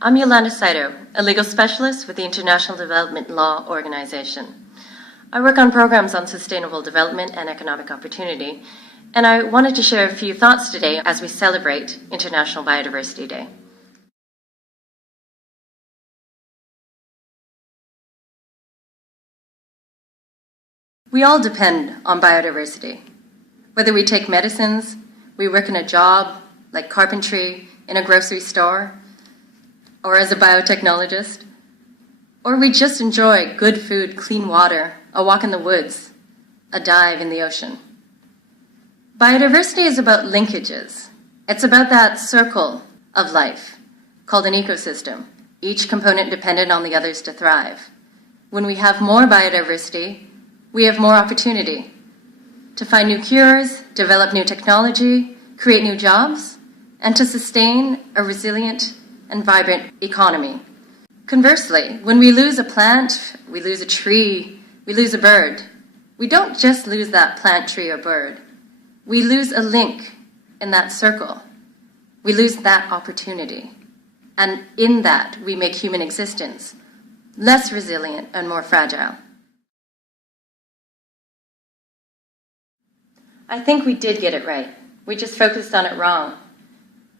I'm Yolanda Saito, a legal specialist with the International Development Law Organization. I work on programs on sustainable development and economic opportunity, and I wanted to share a few thoughts today as we celebrate International Biodiversity Day. We all depend on biodiversity. Whether we take medicines, we work in a job like carpentry in a grocery store, or as a biotechnologist, or we just enjoy good food, clean water, a walk in the woods, a dive in the ocean. Biodiversity is about linkages. It's about that circle of life called an ecosystem, each component dependent on the others to thrive. When we have more biodiversity, we have more opportunity to find new cures, develop new technology, create new jobs, and to sustain a resilient and vibrant economy. Conversely, when we lose a plant, we lose a tree, we lose a bird, we don't just lose that plant, tree, or bird. We lose a link in that circle. We lose that opportunity. And in that, we make human existence less resilient and more fragile. I think we did get it right. We just focused on it wrong.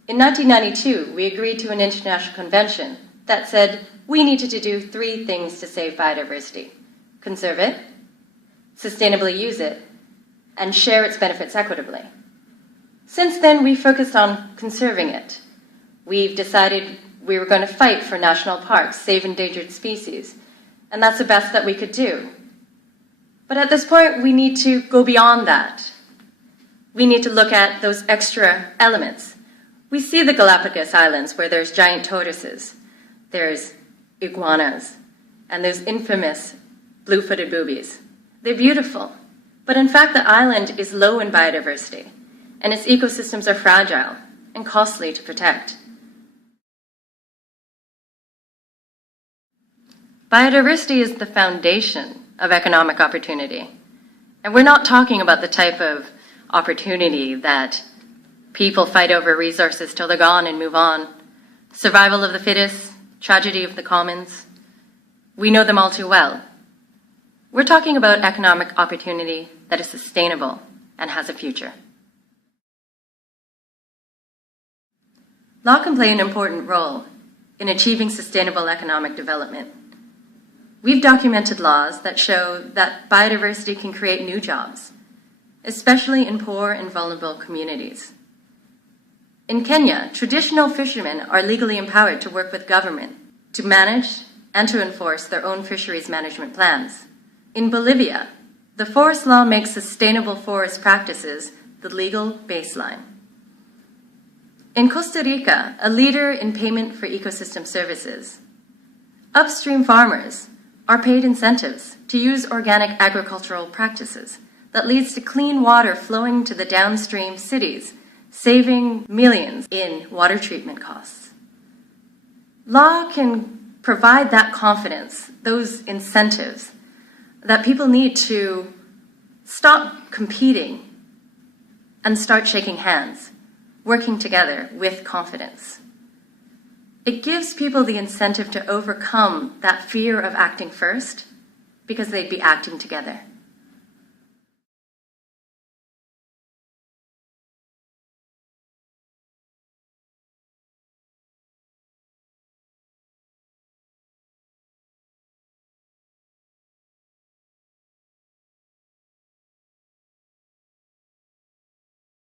In 1992, we agreed to an international convention that said we needed to do 3 things to save biodiversity: conserve it, sustainably use it, and share its benefits equitably. Since then, we focused on conserving it. We've decided we were going to fight for national parks, save endangered species, and that's the best that we could do. But at this point, we need to go beyond that. We need to look at those extra elements. We see the Galapagos Islands where there's giant tortoises, there's iguanas, and there's infamous blue-footed boobies. They're beautiful, but in fact the island is low in biodiversity, and its ecosystems are fragile and costly to protect. Biodiversity is the foundation of economic opportunity, and we're not talking about the type of opportunity that people fight over resources till they're gone and move on. Survival of the fittest, tragedy of the commons. We know them all too well. We're talking about economic opportunity that is sustainable and has a future. Law can play an important role in achieving sustainable economic development. We've documented laws that show that biodiversity can create new jobs, especially in poor and vulnerable communities. In Kenya, traditional fishermen are legally empowered to work with government to manage and to enforce their own fisheries management plans. In Bolivia, the forest law makes sustainable forest practices the legal baseline. In Costa Rica, a leader in payment for ecosystem services, upstream farmers are paid incentives to use organic agricultural practices that leads to clean water flowing to the downstream cities, saving millions in water treatment costs. Law can provide that confidence, those incentives that people need to stop competing and start shaking hands, working together with confidence. It gives people the incentive to overcome that fear of acting first because they'd be acting together.